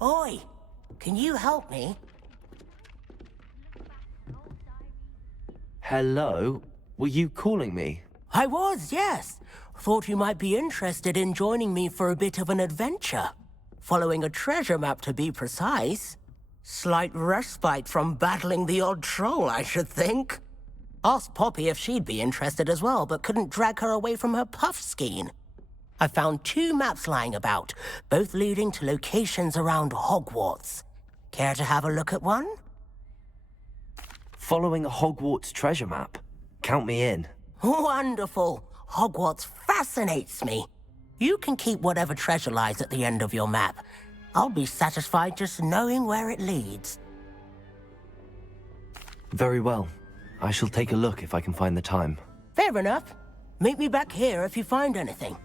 Oi! Can you help me? Hello? Were you calling me? I was, yes. Thought you might be interested in joining me for a bit of an adventure. Following a treasure map, to be precise. Slight respite from battling the odd troll, I should think. Asked Poppy if she'd be interested as well, but couldn't drag her away from her puff skein. I found 2 maps lying about, both leading to locations around Hogwarts. Care to have a look at one? Following a Hogwarts treasure map? Count me in. Wonderful. Hogwarts fascinates me. You can keep whatever treasure lies at the end of your map. I'll be satisfied just knowing where it leads. Very well. I shall take a look if I can find the time. Fair enough. Meet me back here if you find anything.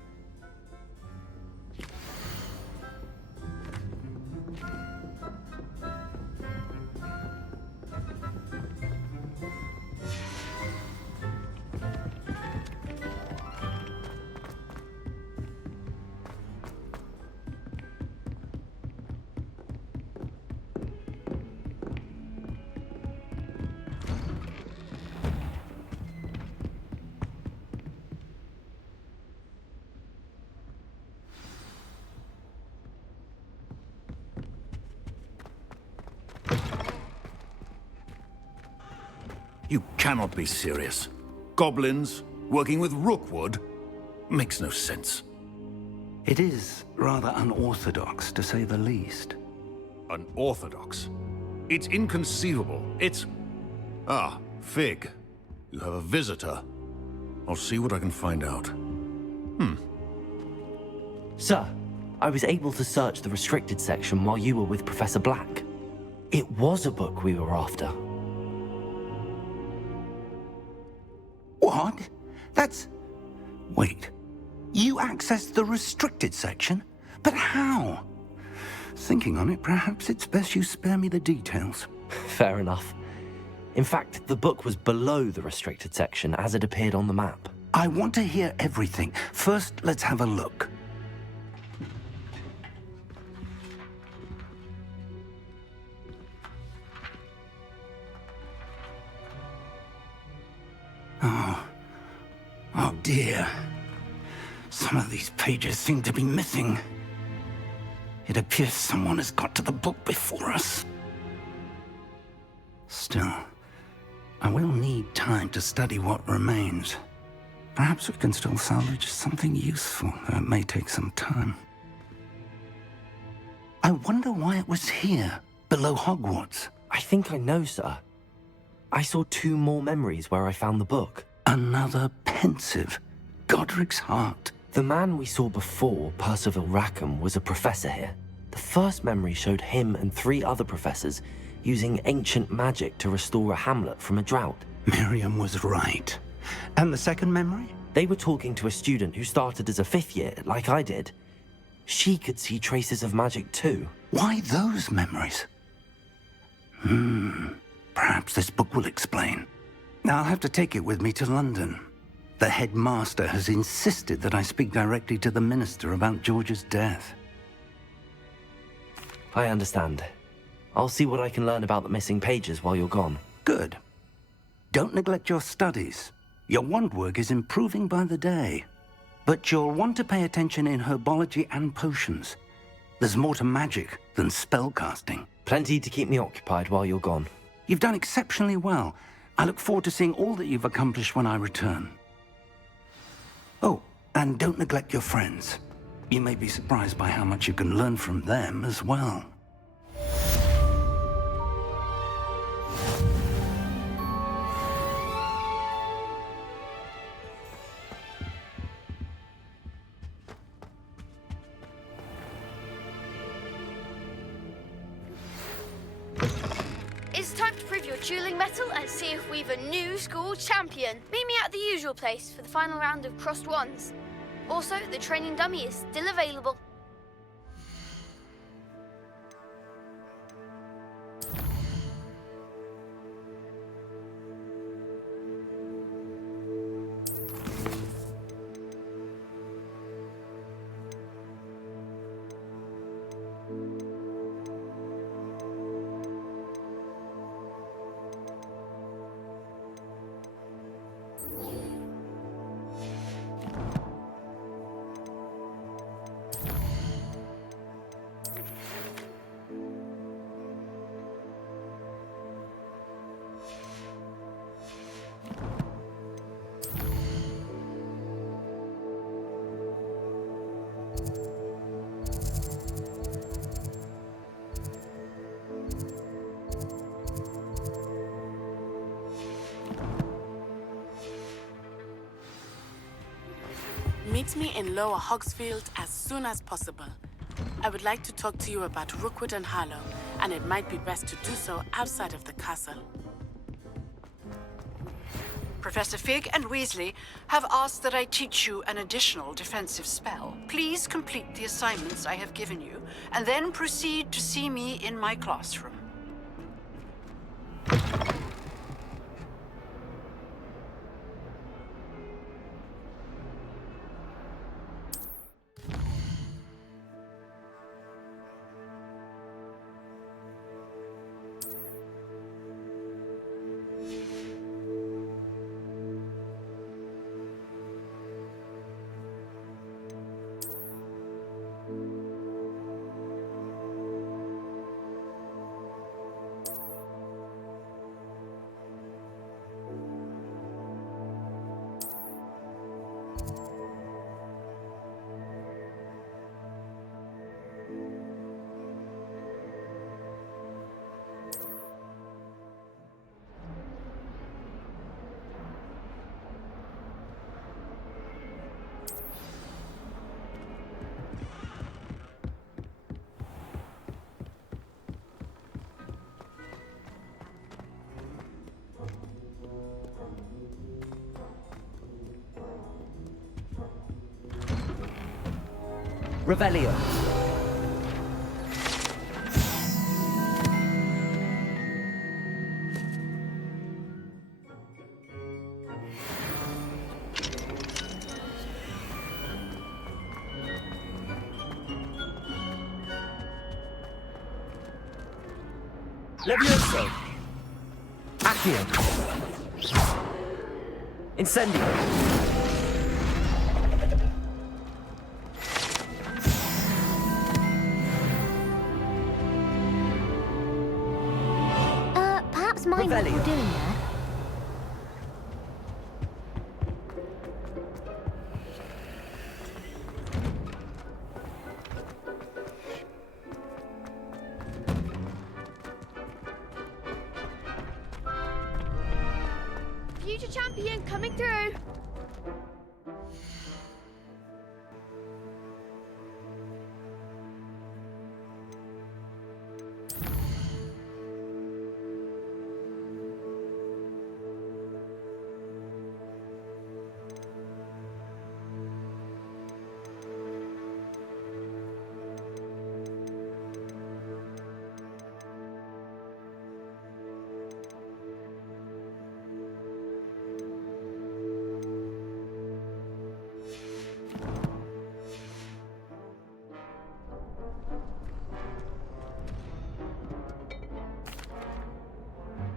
You cannot be serious. Goblins working with Rookwood? Makes no sense. It is rather unorthodox, to say the least. Unorthodox? It's inconceivable. It's... Ah, Fig. You have a visitor. I'll see what I can find out. Sir, I was able to search the restricted section while you were with Professor Black. It was a book we were after. What? That's... Wait. You accessed the restricted section? But how? Thinking on it, perhaps it's best you spare me the details. Fair enough. In fact, the book was below the restricted section as it appeared on the map. I want to hear everything. First, let's have a look. Oh dear. Some of these pages seem to be missing. It appears someone has got to the book before us. Still, I will need time to study what remains. Perhaps we can still salvage something useful, though it may take some time. I wonder why it was here, below Hogwarts. I think I know, sir. I saw 2 more memories where I found the book. Another pensive. Godric's heart. The man we saw before, Percival Rackham, was a professor here. The first memory showed him and 3 other professors using ancient magic to restore a hamlet from a drought. Miriam was right. And the second memory? They were talking to a student who started as a 5th year, like I did. She could see traces of magic too. Why those memories? Perhaps this book will explain. I'll have to take it with me to London. The headmaster has insisted that I speak directly to the minister about George's death. I understand. I'll see what I can learn about the missing pages while you're gone. Good. Don't neglect your studies. Your wand work is improving by the day. But you'll want to pay attention in herbology and potions. There's more to magic than spellcasting. Plenty to keep me occupied while you're gone. You've done exceptionally well. I look forward to seeing all that you've accomplished when I return. Oh, and don't neglect your friends. You may be surprised by how much you can learn from them as well. It's time to prove your dueling mettle and see if we've a new school champion. Meet me at the usual place for the final round of crossed wands. Also, the training dummy is still available. Meet me in Lower Hogsfield as soon as possible. I would like to talk to you about Rookwood and Harlow, and it might be best to do so outside of the castle. Professor Fig and Weasley have asked that I teach you an additional defensive spell. Please complete the assignments I have given you, and then proceed to see me in my classroom. Revelio. Levioso. Accio. Incendio. Mind what you're doing there? Future champion coming through.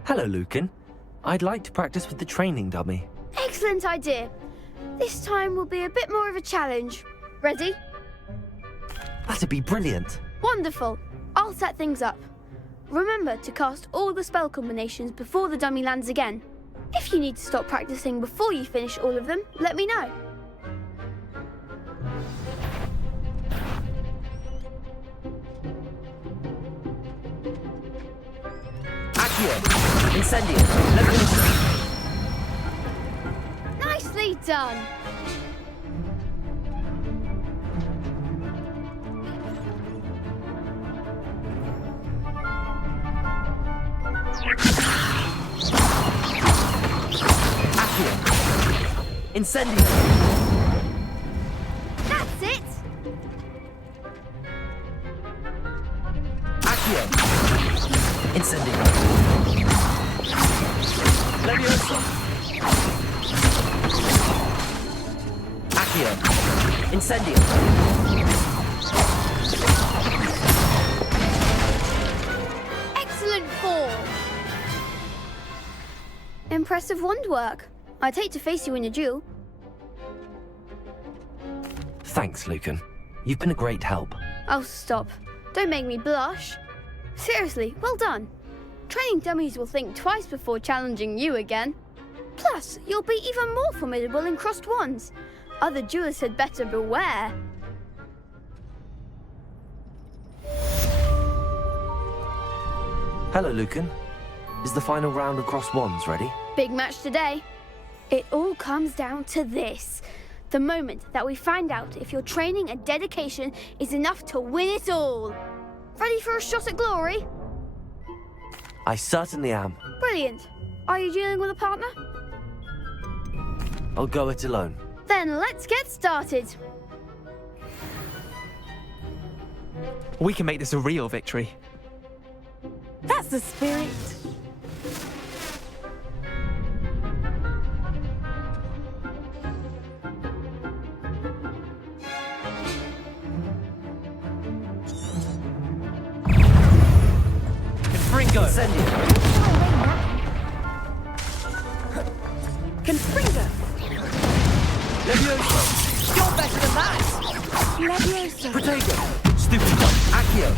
Hello, Lucan. I'd like to practice with the training dummy. Excellent idea. This time will be a bit more of a challenge. Ready? That'd be brilliant. Wonderful. I'll set things up. Remember to cast all the spell combinations before the dummy lands again. If you need to stop practicing before you finish all of them, let me know. Accio! Incendio! Leviosa! Nicely done. Accio! Incendio! That's it. Accio! Incendio! Leviosa! Accio! Incendio! Excellent form. Impressive wand work. I'd hate to face you in a duel. Thanks, Lucan. You've been a great help. Oh, stop. Don't make me blush. Seriously, well done. Training dummies will think twice before challenging you again. Plus, you'll be even more formidable in crossed wands. Other duelists had better beware. Hello, Lucan. Is the final round of crossed wands ready? Big match today. It all comes down to this. The moment that we find out if your training and dedication is enough to win it all. Ready for a shot at glory? I certainly am. Brilliant. Are you dealing with a partner? I'll go it alone. Then let's get started. We can make this a real victory. That's the spirit. Confringo! Incendio! Confringo! Leviosa! You're better than that! Leviosa! Protego! Stupid one! Accio!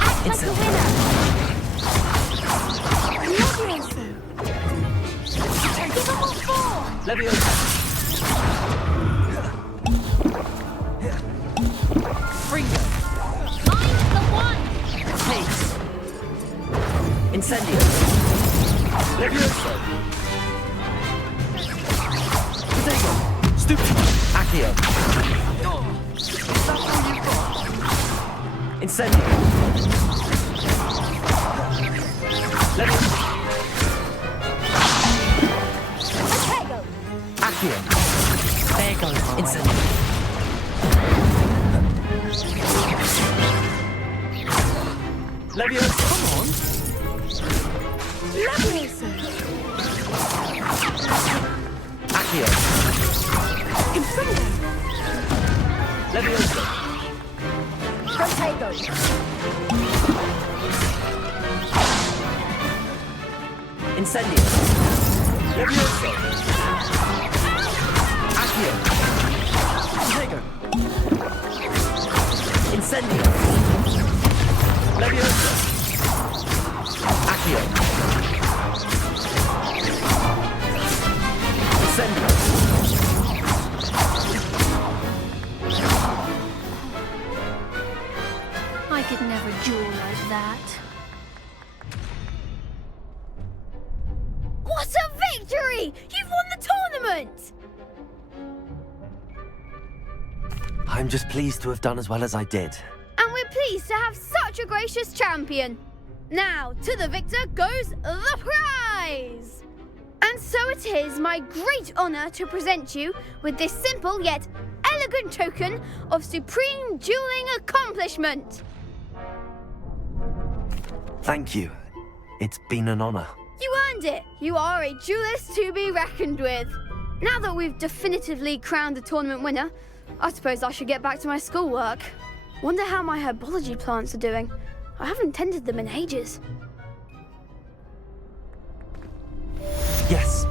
Act like a Incendio! winner! Leviosa! Give them all four! Leviosa! Fringo! I'm the one! Haste! Incendio! Leviosa! Protego! Stupid one! Accio! Incendio! Leviosa! Protego! Accio! There goes my Incendio! Leviosa! Come on! Leviosa! Accio! Confringo! Leviosa! Protego! Incendio! Leviosa! Accio! Protego! Incendio! Leviosa! Accio! Incendio! I could never duel like that. What a victory! You've won the tournament! I'm just pleased to have done as well as I did. And we're pleased to have such a gracious champion. Now, to the victor goes the prize! And so it is my great honor to present you with this simple yet elegant token of supreme dueling accomplishment. Thank you. It's been an honor. You earned it. You are a duelist to be reckoned with. Now that we've definitively crowned the tournament winner, I suppose I should get back to my schoolwork. Wonder how my herbology plants are doing. I haven't tended them in ages. Yes.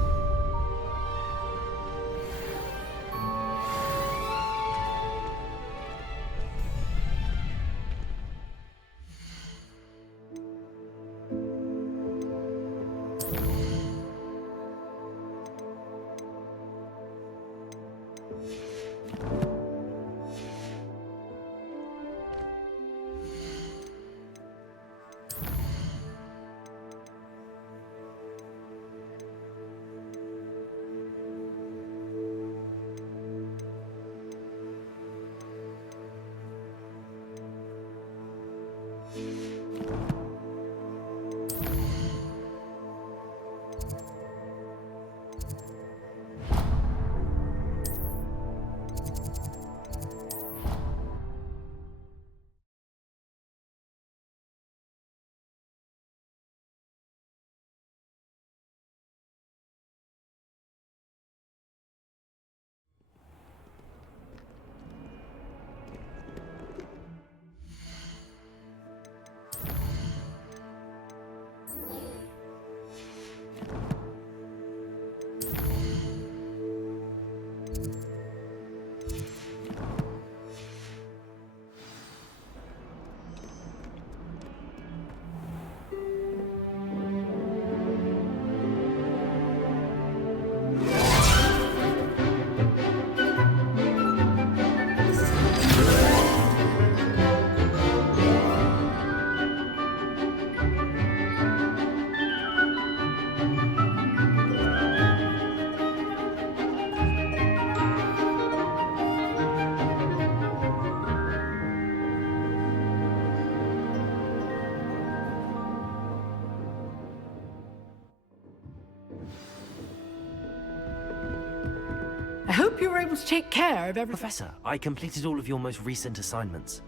were able to take care of everything. Professor, I completed all of your most recent assignments.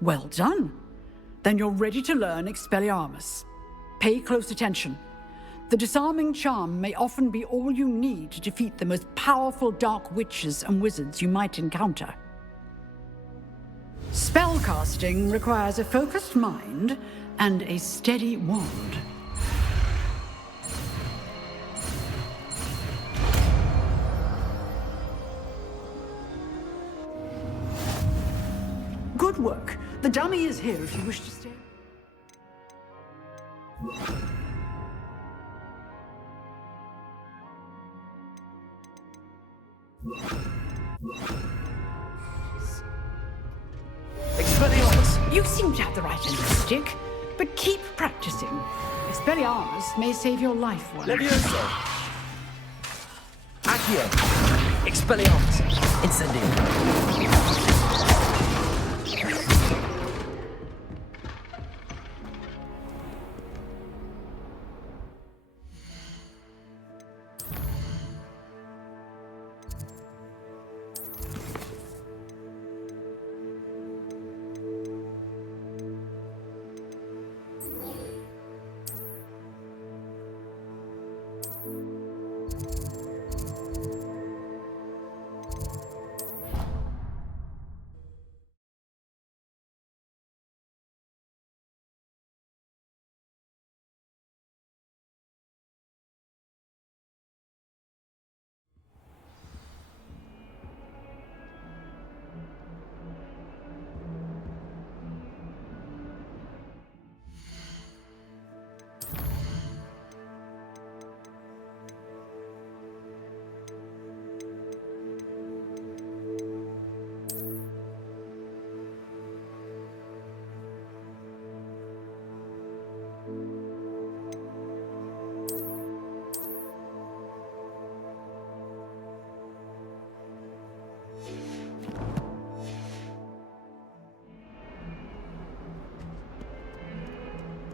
Well done. Then you're ready to learn Expelliarmus. Pay close attention. The disarming charm may often be all you need to defeat the most powerful dark witches and wizards you might encounter. Spellcasting requires a focused mind and a steady wand. Good work. The dummy is here if you wish to stay. Expelliarmus! You seem to have the right end of the stick, but keep practicing. Expelliarmus may save your life one. Levioso! Accio! Expelliarmus! Incendio!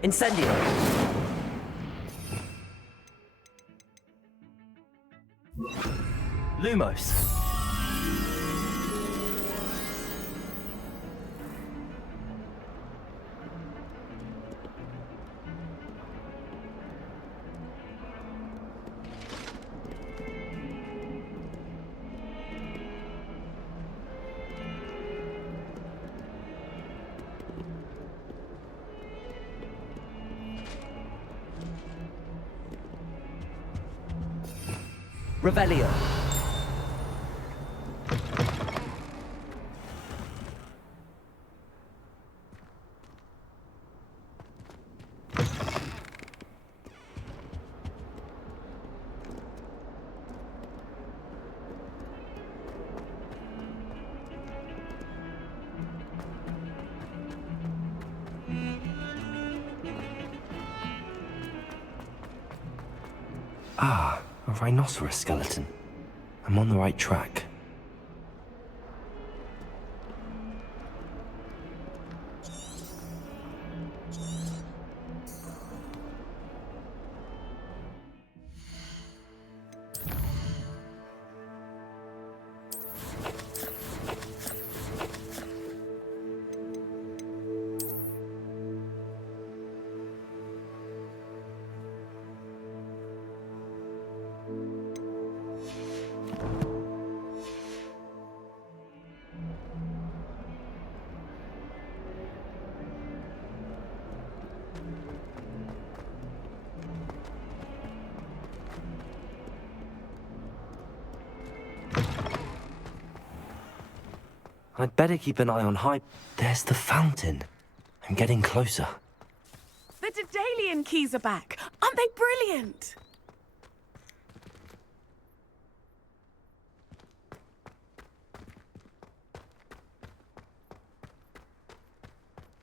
Incendio! Lumos! Revelio. Ah, a rhinoceros skeleton. I'm on the right track. I'd better keep an eye on high... There's the fountain. I'm getting closer. The Daedalian keys are back. Aren't they brilliant?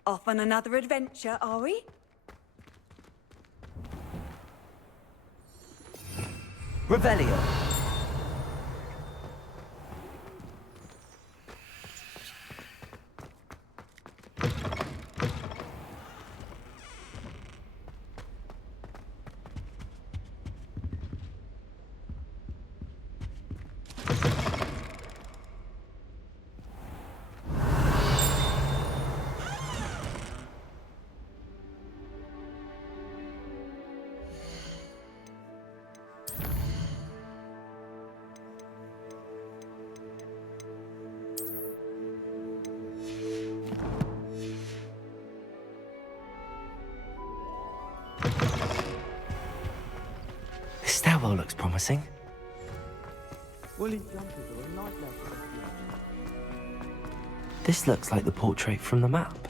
Off on another adventure, are we? Revelio. looks promising. This looks like the portrait from the map.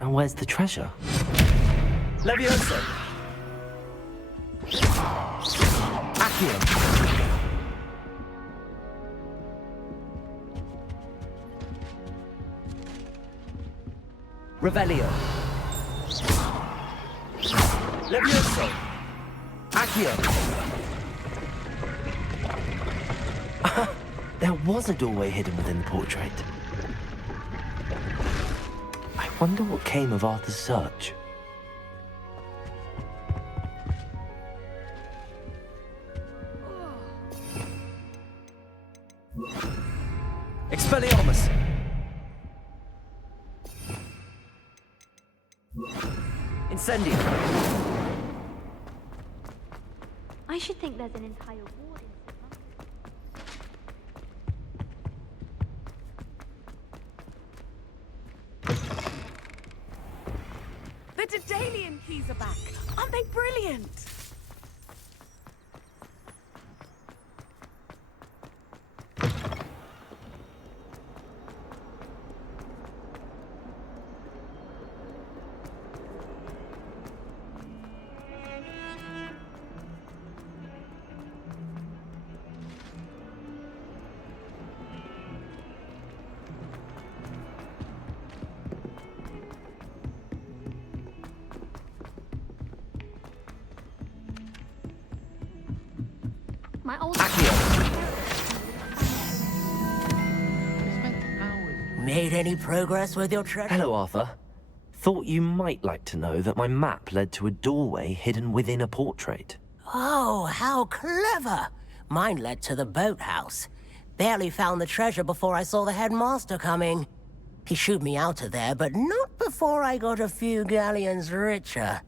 And where's the treasure? Levioso! Accio! Revelio! Levioso! Accio! There was a doorway hidden within the portrait. I wonder what came of Arthur's search. Expelliarmus! Incendio! I should think there's an entire ward in The Daedalian keys are back. Aren't they brilliant? my old. Made any progress with your treasure? Hello, Arthur. Thought you might like to know that my map led to a doorway hidden within a portrait. Oh, how clever! Mine led to the boathouse. Barely found the treasure before I saw the headmaster coming. He shooed me out of there, but not before I got a few galleons richer.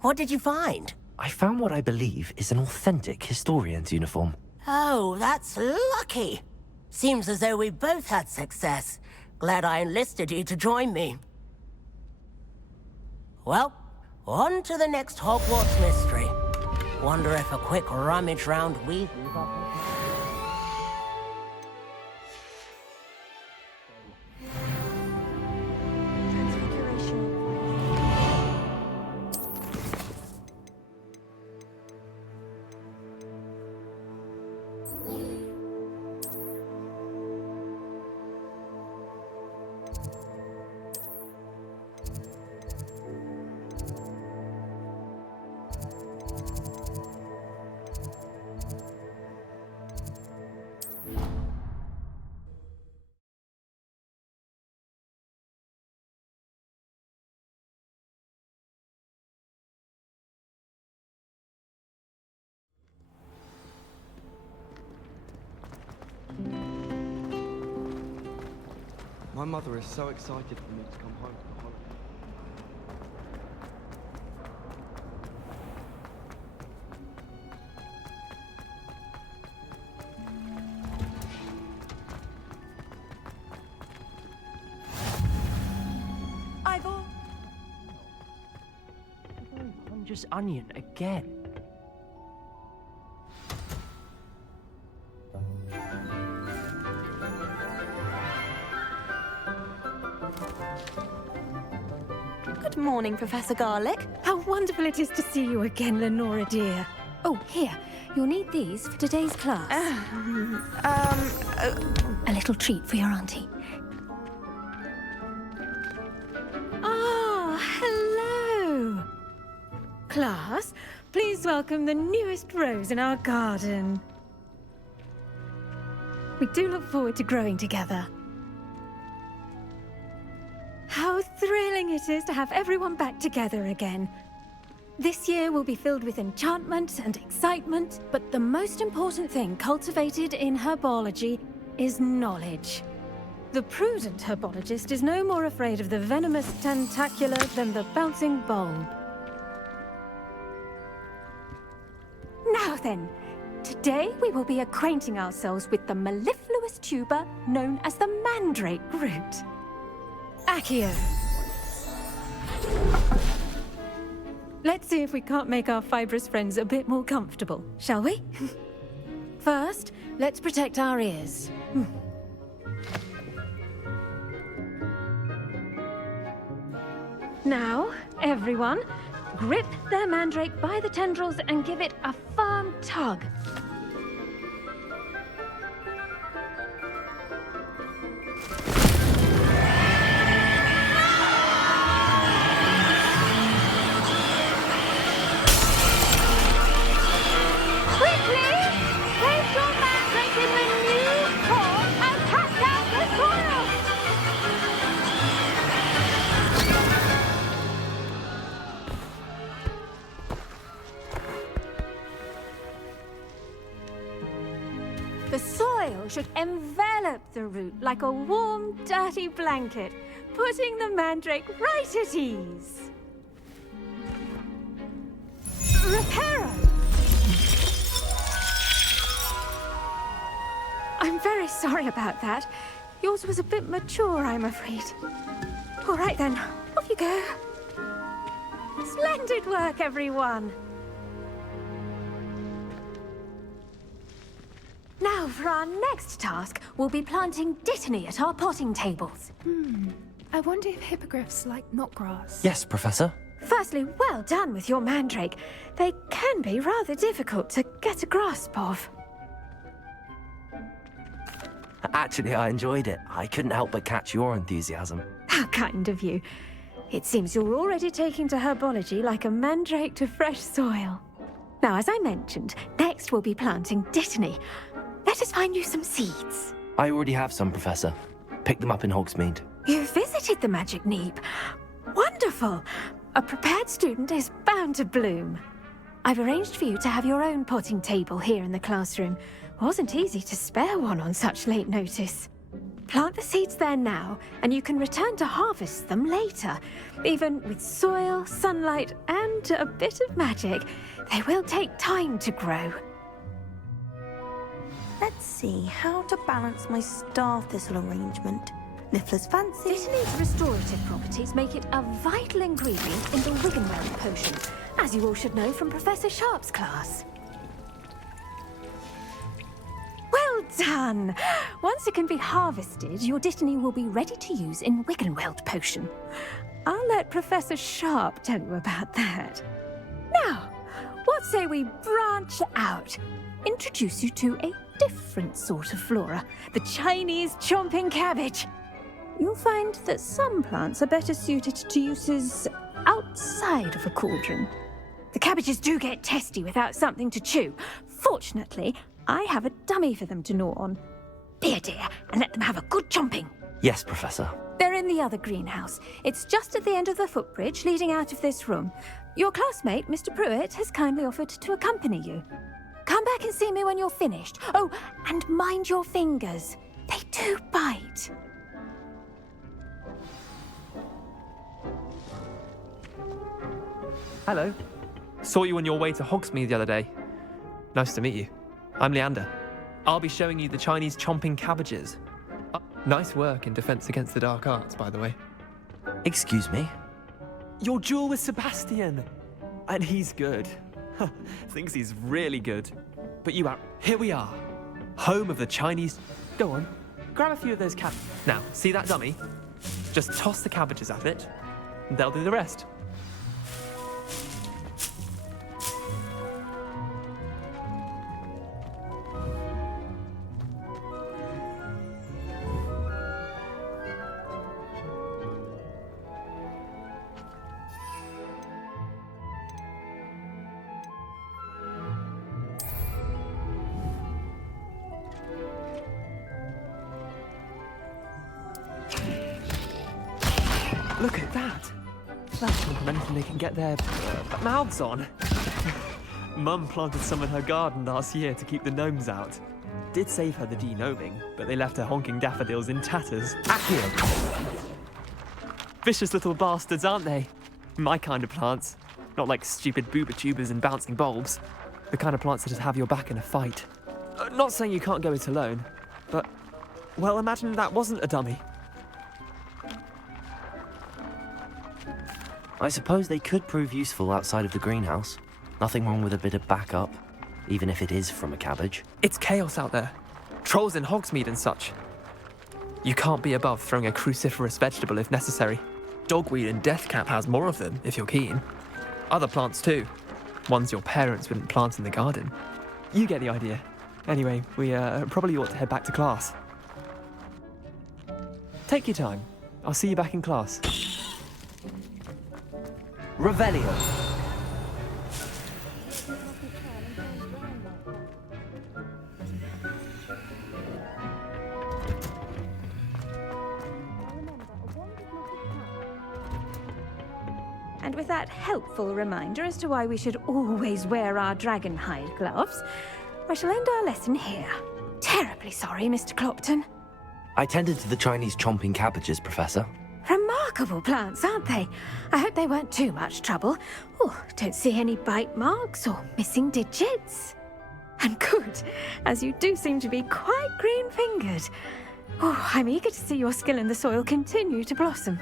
What did you find? I found what I believe is an authentic historian's uniform. Oh, that's lucky. Seems as though we both had success. Glad I enlisted you to join me. Well, on to the next Hogwarts mystery. Wonder if a quick rummage round Weasley's office. My mother is so excited for me to come home for the holiday. Ivor! Hunger's onion again. Good morning, Professor Garlick. How wonderful it is to see you again, Lenora dear. Oh, here. You'll need these for today's class. A little treat for your auntie. Ah, hello. Class, please welcome the newest rose in our garden. We do look forward to growing together. How thrilling it is to have everyone back together again. This year will be filled with enchantment and excitement, but the most important thing cultivated in herbology is knowledge. The prudent herbologist is no more afraid of the venomous tentacular than the bouncing bulb. Now then, today we will be acquainting ourselves with the mellifluous tuber known as the mandrake root. Accio. Let's see if we can't make our fibrous friends a bit more comfortable, shall we? First, let's protect our ears. Now, everyone, grip their mandrake by the tendrils and give it a firm tug. Quickly! Place your mandrake in the new form and cut down the soil! The soil should envelop the root like a warm, dirty blanket, putting the mandrake right at ease. Reparo! I'm very sorry about that. Yours was a bit mature, I'm afraid. All right then, off you go. Splendid work, everyone. Now, for our next task, we'll be planting dittany at our potting tables. I wonder if hippogriffs like knotgrass. Yes, Professor. Firstly, well done with your mandrake. They can be rather difficult to get a grasp of. Actually, I enjoyed it. I couldn't help but catch your enthusiasm. How kind of you. It seems you're already taking to herbology like a mandrake to fresh soil. Now, as I mentioned, next we'll be planting dittany. Let us find you some seeds. I already have some, Professor. Picked them up in Hogsmeade. You visited the Magic Neep. Wonderful! A prepared student is bound to bloom. I've arranged for you to have your own potting table here in the classroom. Wasn't easy to spare one on such late notice. Plant the seeds there now, and you can return to harvest them later. Even with soil, sunlight, and a bit of magic, they will take time to grow. Let's see how to balance my star thistle arrangement. Niffler's fancy. Dittany's restorative properties make it a vital ingredient in the Wiggenweld potion, as you all should know from Professor Sharp's class. Well done! Once it can be harvested, your dittany will be ready to use in Wiggenweld potion. I'll let Professor Sharp tell you about that. Now, what say we branch out? Introduce you to a different sort of flora, the Chinese chomping cabbage. You'll find that some plants are better suited to uses outside of a cauldron. The cabbages do get testy without something to chew. Fortunately, I have a dummy for them to gnaw on. Be a dear and let them have a good chomping. Yes, Professor. They're in the other greenhouse. It's just at the end of the footbridge leading out of this room. Your classmate, Mr. Pruitt, has kindly offered to accompany you. Come back and see me when you're finished. Oh, and mind your fingers. They do bite. Hello. Saw you on your way to Hogsmeade the other day. Nice to meet you. I'm Leander. I'll be showing you the Chinese chomping cabbages. Nice work in Defense Against the Dark Arts, by the way. Excuse me? Your duel with Sebastian! And he's good. Thinks he's really good. But you out. Here we are. Home of the Chinese... Go on. Grab a few of those cabbages. Now, see that dummy? Just toss the cabbages at it, and they'll do the rest. Look at that! That's more than anything they can get their mouths on. Mum planted some in her garden last year to keep the gnomes out. Did save her the de-gnoming, but they left her honking daffodils in tatters. Accio! Vicious little bastards, aren't they? My kind of plants. Not like stupid booba tubers and bouncing bulbs. The kind of plants that just have your back in a fight. Not saying you can't go it alone, but... Well, imagine that wasn't a dummy. I suppose they could prove useful outside of the greenhouse. Nothing wrong with a bit of backup, even if it is from a cabbage. It's chaos out there. Trolls in Hogsmeade and such. You can't be above throwing a cruciferous vegetable if necessary. Dogweed and deathcap has more of them, if you're keen. Other plants too. Ones your parents wouldn't plant in the garden. You get the idea. Anyway, we probably ought to head back to class. Take your time. I'll see you back in class. Revelio. And with that helpful reminder as to why we should always wear our dragon hide gloves, I shall end our lesson here. Terribly sorry, Mr. Clopton. I tended to the Chinese chomping cabbages, Professor. Remarkable plants, aren't they? I hope they weren't too much trouble. Oh, don't see any bite marks or missing digits. And good, as you do seem to be quite green-fingered. Oh, I'm eager to see your skill in the soil continue to blossom.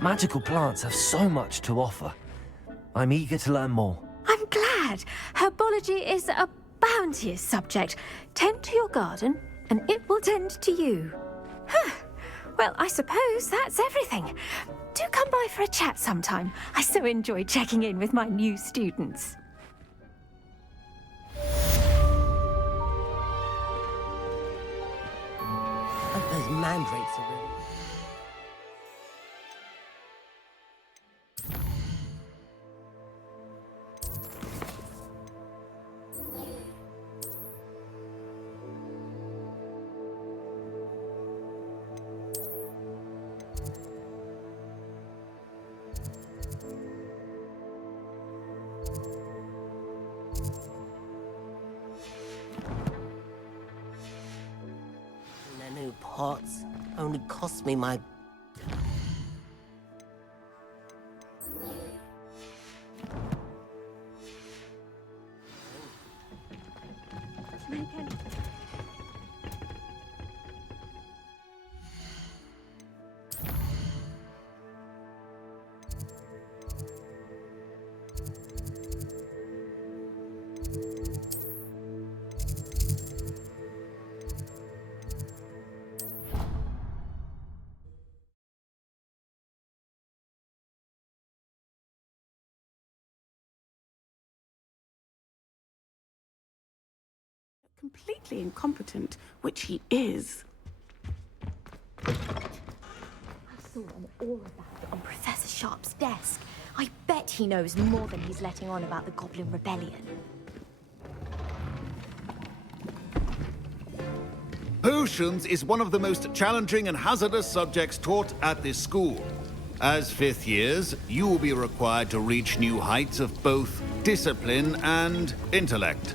Magical plants have so much to offer. I'm eager to learn more. I'm glad. Herbology is a bounteous subject. Tend to your garden, and it will tend to you. Huh. Well, I suppose that's everything. Do come by for a chat sometime. I so enjoy checking in with my new students. Those mandrakes are really... The new pots only cost me my... Completely incompetent, which he is. I saw all of that on Professor Sharp's desk. I bet he knows more than he's letting on about the Goblin Rebellion. Potions is one of the most challenging and hazardous subjects taught at this school. As fifth years, you will be required to reach new heights of both discipline and intellect.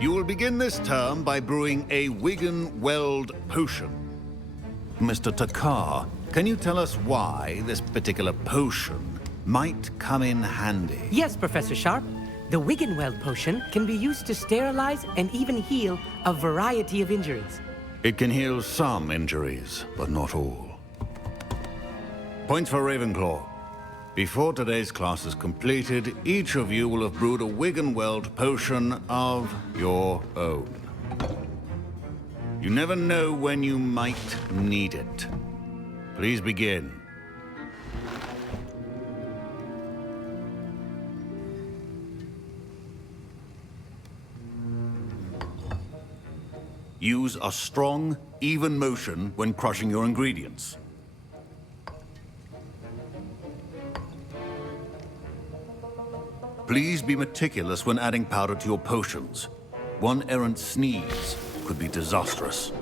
You will begin this term by brewing a Wigan-Weld potion. Mr. Takar, can you tell us why this particular potion might come in handy? Yes, Professor Sharp. The Wigan-Weld potion can be used to sterilize and even heal a variety of injuries. It can heal some injuries, but not all. Points for Ravenclaw. Before today's class is completed, each of you will have brewed a Wigan-Weld potion of your own. You never know when you might need it. Please begin. Use a strong, even motion when crushing your ingredients. Please be meticulous when adding powder to your potions. One errant sneeze could be disastrous.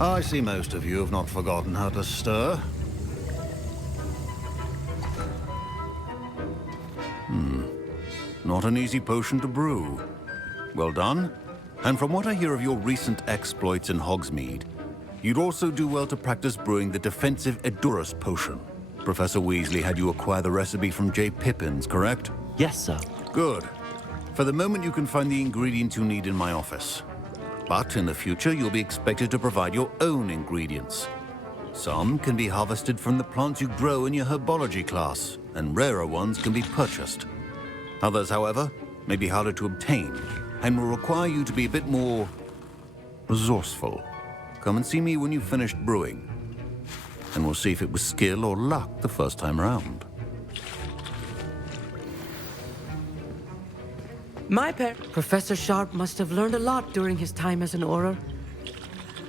I see most of you have not forgotten how to stir. Not an easy potion to brew. Well done. And from what I hear of your recent exploits in Hogsmeade, you'd also do well to practice brewing the defensive Edurus potion. Professor Weasley had you acquire the recipe from J. Pippin's, correct? Yes, sir. Good. For the moment, you can find the ingredients you need in my office. But in the future, you'll be expected to provide your own ingredients. Some can be harvested from the plants you grow in your herbology class, and rarer ones can be purchased. Others, however, may be harder to obtain, and will require you to be a bit more resourceful. Come and see me when you've finished brewing, and we'll see if it was skill or luck the first time around. Professor Sharp must have learned a lot during his time as an Auror.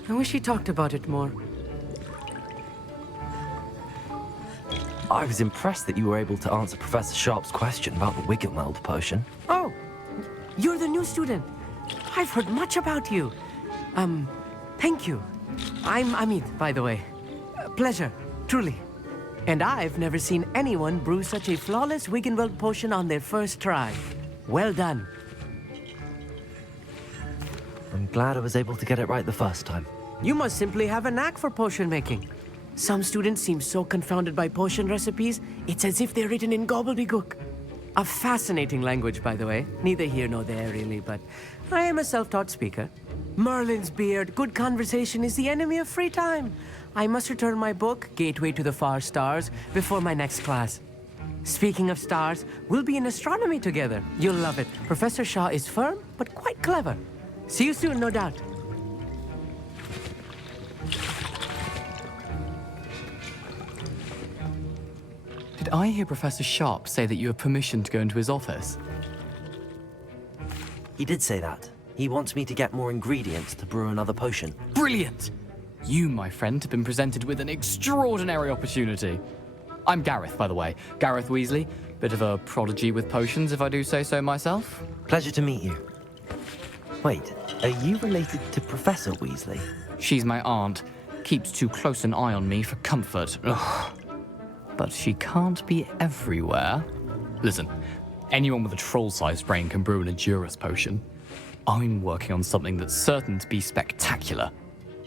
I wish he talked about it more. I was impressed that you were able to answer Professor Sharp's question about the Wiggenweld potion. Oh, you're the new student. I've heard much about you. Thank you. I'm Amit, by the way. Pleasure, truly. And I've never seen anyone brew such a flawless Wiggenweld potion on their first try. Well done. I'm glad I was able to get it right the first time. You must simply have a knack for potion making. Some students seem so confounded by potion recipes, it's as if they're written in gobbledygook. A fascinating language, by the way. Neither here nor there, really, but I am a self-taught speaker. Merlin's beard, good conversation is the enemy of free time. I must return my book, Gateway to the Far Stars, before my next class. Speaking of stars, we'll be in astronomy together. You'll love it. Professor Shaw is firm, but quite clever. See you soon, no doubt. Did I hear Professor Sharp say that you have permission to go into his office? He did say that. He wants me to get more ingredients to brew another potion. Brilliant! You, my friend, have been presented with an extraordinary opportunity. I'm Gareth, by the way. Gareth Weasley. Bit of a prodigy with potions, if I do say so myself. Pleasure to meet you. Wait, are you related to Professor Weasley? She's my aunt. Keeps too close an eye on me for comfort. Ugh. But she can't be everywhere. Listen, anyone with a troll-sized brain can brew an Edurus potion. I'm working on something that's certain to be spectacular.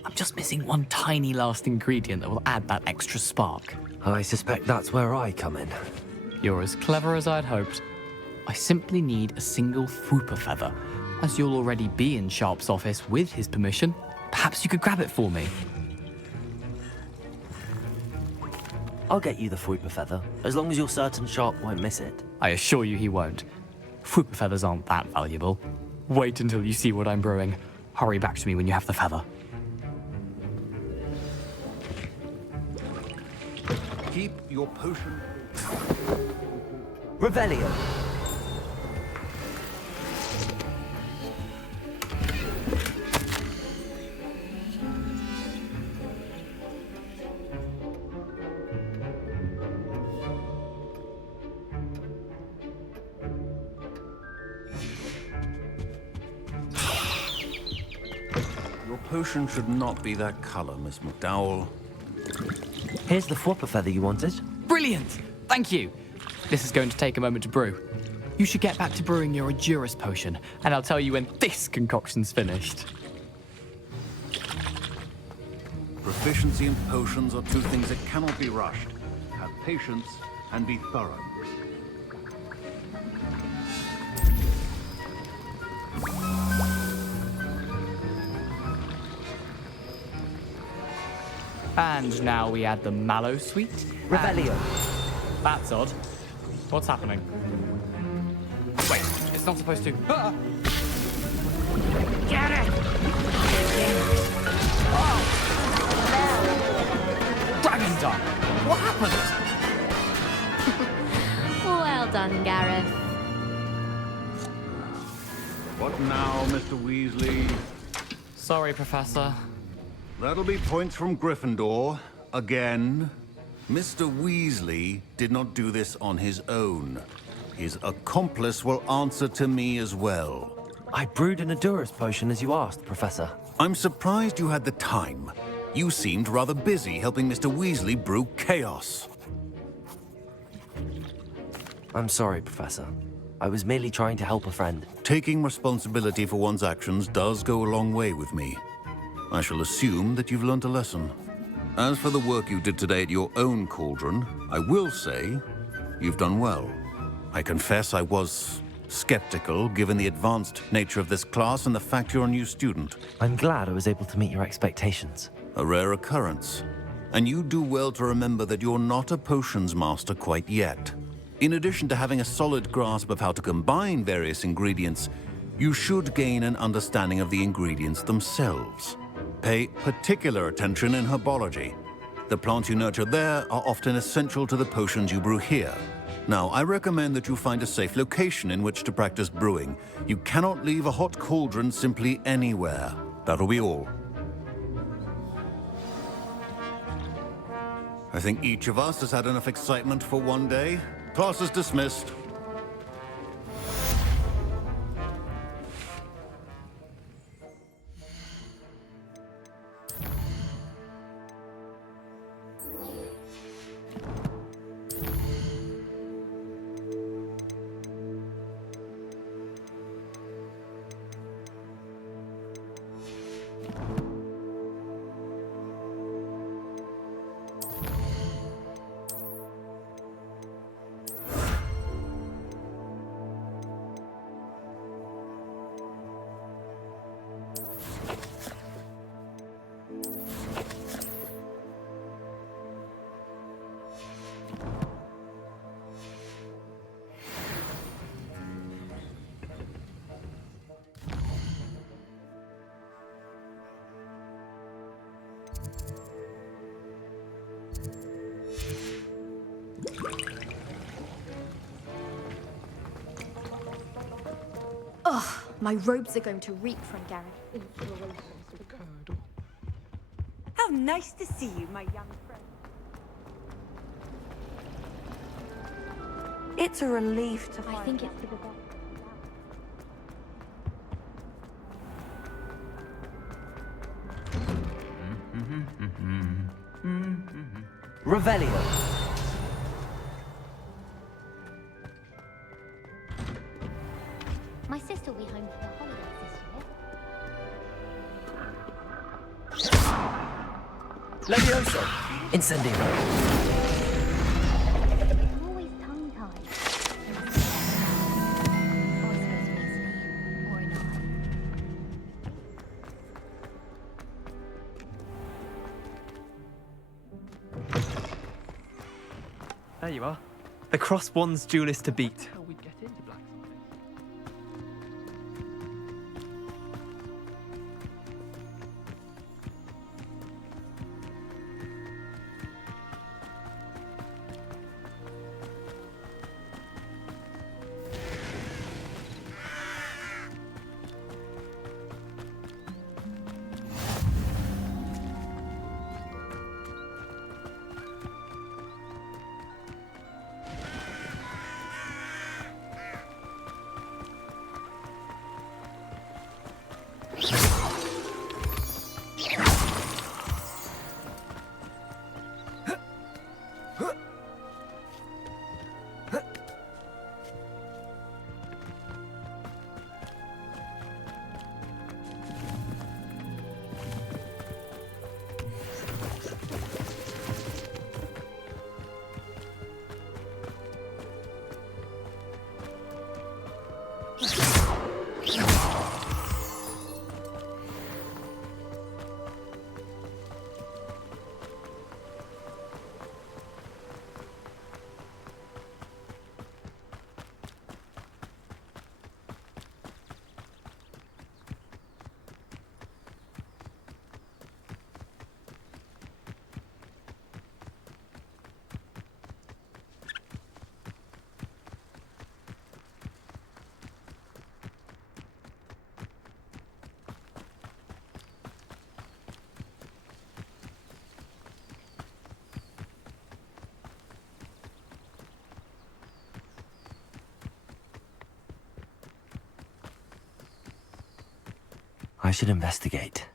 I'm just missing one tiny last ingredient that will add that extra spark. I suspect that's where I come in. You're as clever as I'd hoped. I simply need a single Fwooper feather. As you'll already be in Sharp's office with his permission, perhaps you could grab it for me. I'll get you the Fwooper feather, as long as you're certain Sharp won't miss it. I assure you he won't. Fwooper feathers aren't that valuable. Wait until you see what I'm brewing. Hurry back to me when you have the feather. Keep your potion. Revelio. Your potion should not be that color, Miss McDowell. Here's the Fwooper feather you wanted. Brilliant! Thank you. This is going to take a moment to brew. You should get back to brewing your Edurus potion, and I'll tell you when this concoction's finished. Proficiency in potions are two things that cannot be rushed. Have patience and be thorough. And now we add the mallow sweet. Revelio. That's odd. What's happening? Wait, it's not supposed to. Ah! Get it! Oh! Dragon Dog! What happened? Well done, Gareth. What now, Mr. Weasley? Sorry, Professor. That'll be points from Gryffindor. Again. Mr. Weasley did not do this on his own. His accomplice will answer to me as well. I brewed an Edurus potion as you asked, Professor. I'm surprised you had the time. You seemed rather busy helping Mr. Weasley brew chaos. I'm sorry, Professor. I was merely trying to help a friend. Taking responsibility for one's actions does go a long way with me. I shall assume that you've learnt a lesson. As for the work you did today at your own cauldron, I will say you've done well. I confess I was skeptical, given the advanced nature of this class and the fact you're a new student. I'm glad I was able to meet your expectations. A rare occurrence. And you do well to remember that you're not a potions master quite yet. In addition to having a solid grasp of how to combine various ingredients, you should gain an understanding of the ingredients themselves. Pay particular attention in herbology. The plants you nurture there are often essential to the potions you brew here. Now, I recommend that you find a safe location in which to practice brewing. You cannot leave a hot cauldron simply anywhere. That'll be all. I think each of us has had enough excitement for one day. Class is dismissed. Ugh, my robes are going to reek from Gareth. How nice to see you, my young friend. It's a relief to find. I think it's for the best. Revelio. My sister will be home for the holidays this year. Levioso. Incendio. I'm always tongue-tied. Or I suppose Weasley. Or an There you are. The Cross Wands duelist to beat. How we get into black science? I should investigate.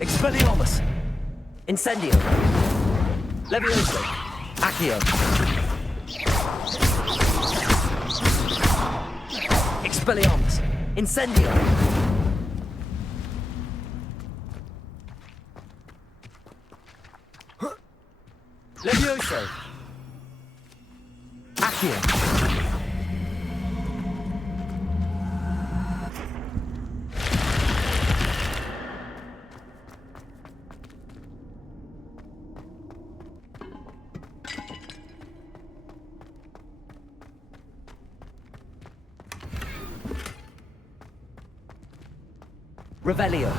Expelliarmus! Incendio! Levioso! Accio! Expelliarmus! Incendio! Levioso! Accio! Revelio.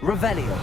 Revelio.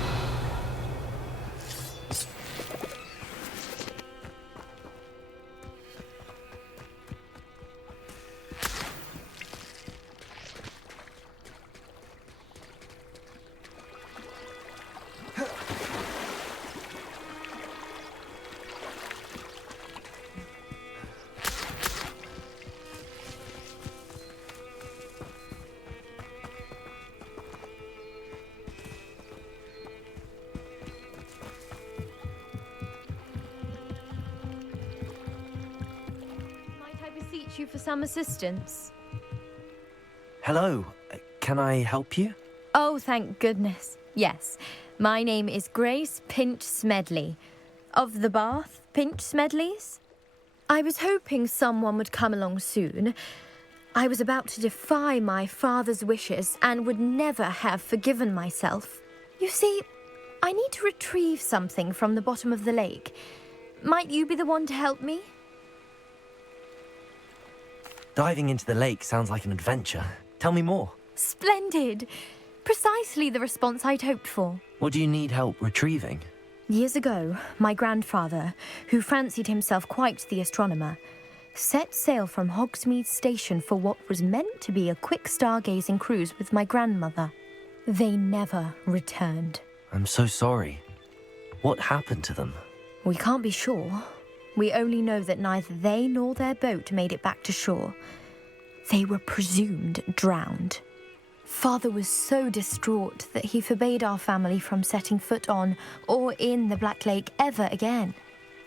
You for some assistance? Hello. Can I help you? Oh, thank goodness. Yes. My name is Grace Pinch Smedley. Of the Bath Pinch Smedleys? I was hoping someone would come along soon. I was about to defy my father's wishes and would never have forgiven myself. You see, I need to retrieve something from the bottom of the lake. Might you be the one to help me? Diving into the lake sounds like an adventure. Tell me more. Splendid! Precisely the response I'd hoped for. What do you need help retrieving? Years ago, my grandfather, who fancied himself quite the astronomer, set sail from Hogsmeade Station for what was meant to be a quick stargazing cruise with my grandmother. They never returned. I'm so sorry. What happened to them? We can't be sure. We only know that neither they nor their boat made it back to shore. They were presumed drowned. Father was so distraught that he forbade our family from setting foot on or in the Black Lake ever again.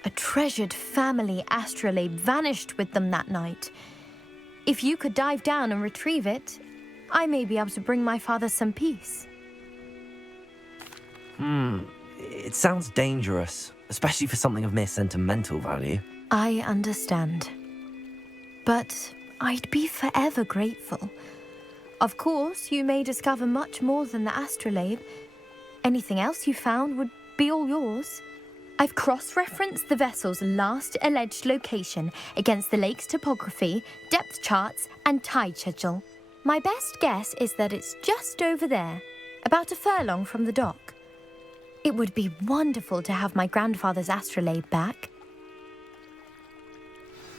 A treasured family astrolabe vanished with them that night. If you could dive down and retrieve it, I may be able to bring my father some peace. It sounds dangerous, especially for something of mere sentimental value. I understand. But I'd be forever grateful. Of course, you may discover much more than the astrolabe. Anything else you found would be all yours. I've cross-referenced the vessel's last alleged location against the lake's topography, depth charts, and tide schedule. My best guess is that it's just over there, about a furlong from the dock. It would be wonderful to have my grandfather's astrolabe back.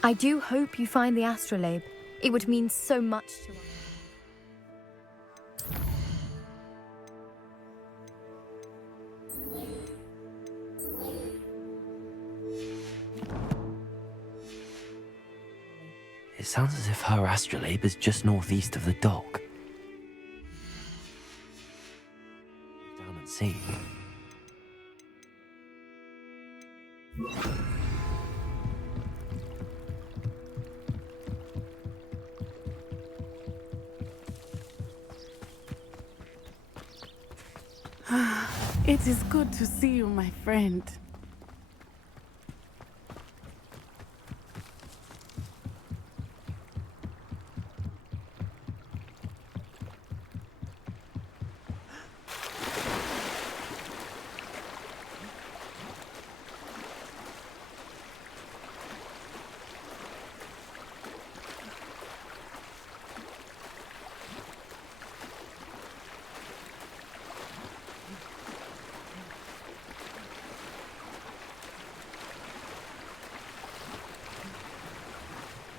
I do hope you find the astrolabe. It would mean so much to us. It sounds as if her astrolabe is just northeast of the dock. Down and see. It is good to see you, my friend.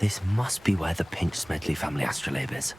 This must be where the Pinch Smedley family astrolabe is.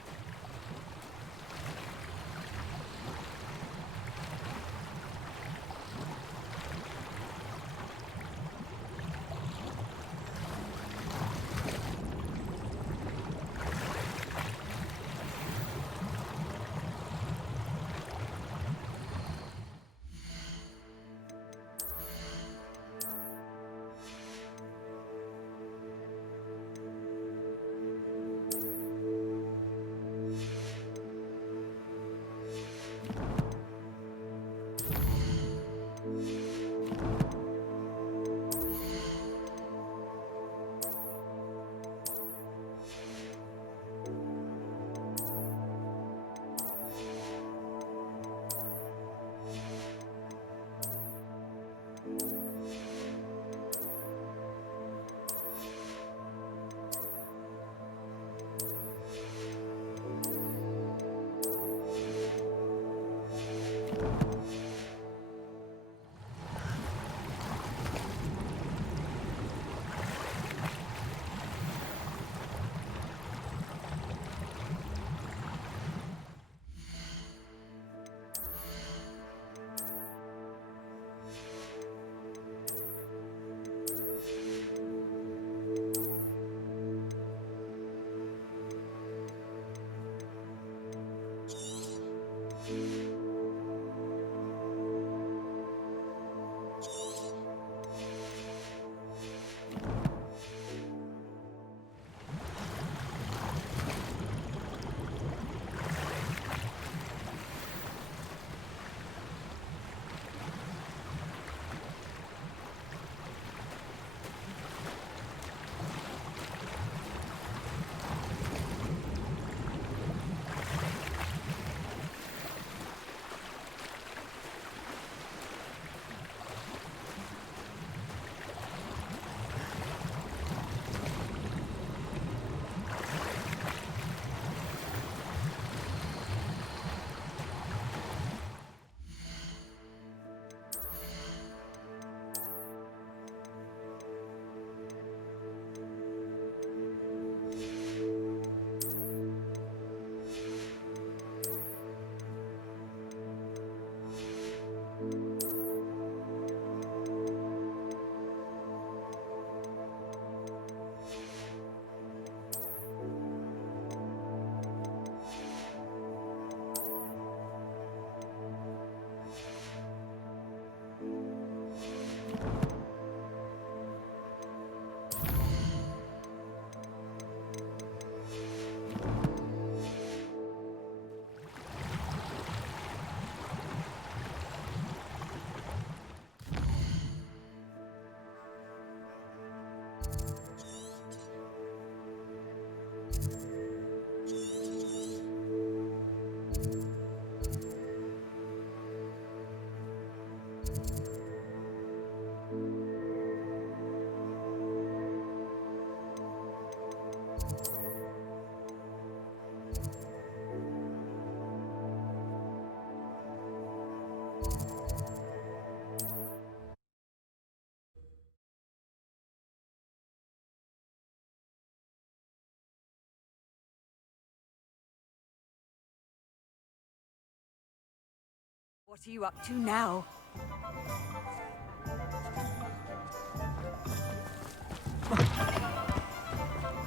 What are you up to now?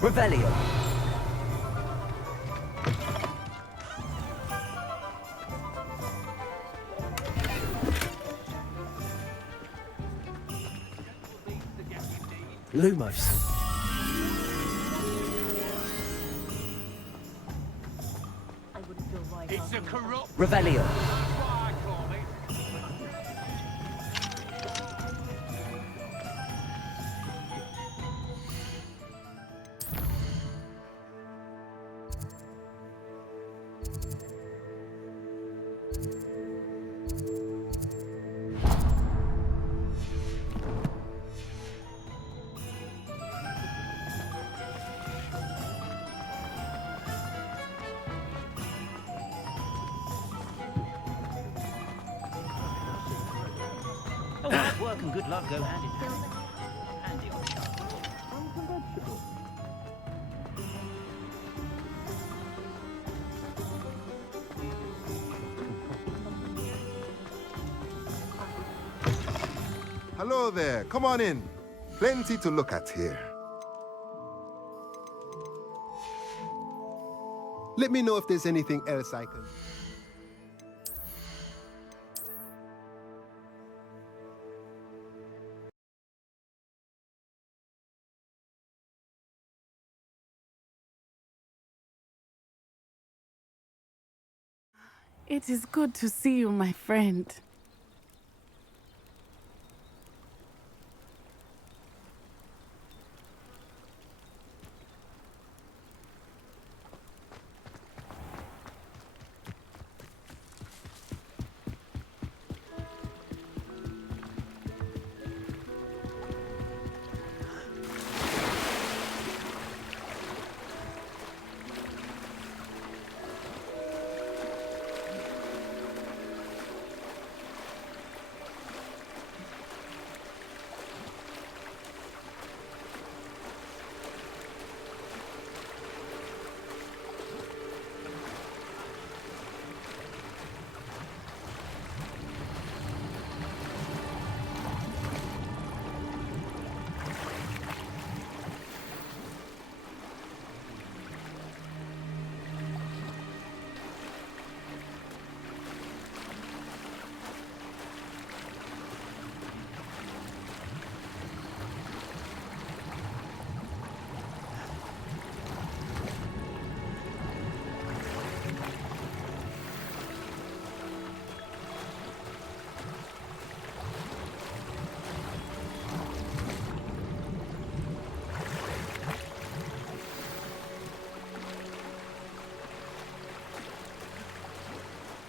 Revelio. Lumos. It's a corrupt... Revelio. Oh, hard work and good luck go hand in hand. Handy old chap. Hello there. Come on in. Plenty to look at here. Let me know if there's anything else I can... It is good to see you, my friend.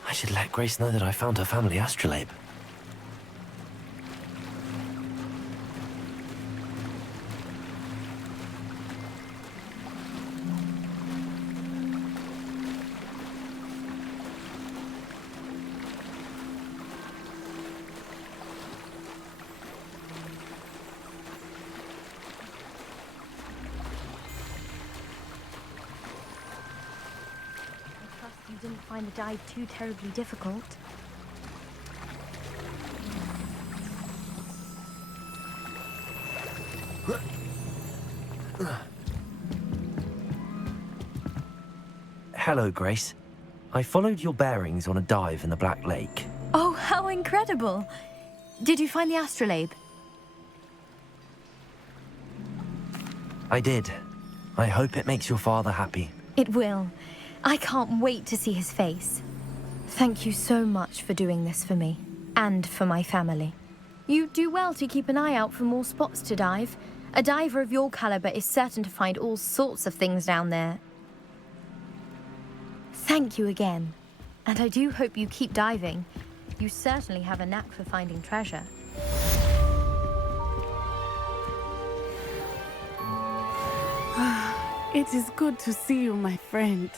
I should let Grace know that I found her family astrolabe. You didn't find the dive too terribly difficult. Hello, Grace. I followed your bearings on a dive in the Black Lake. Oh, how incredible! Did you find the astrolabe? I did. I hope it makes your father happy. It will. I can't wait to see his face. Thank you so much for doing this for me, and for my family. You do well to keep an eye out for more spots to dive. A diver of your caliber is certain to find all sorts of things down there. Thank you again, and I do hope you keep diving. You certainly have a knack for finding treasure. It is good to see you, my friend.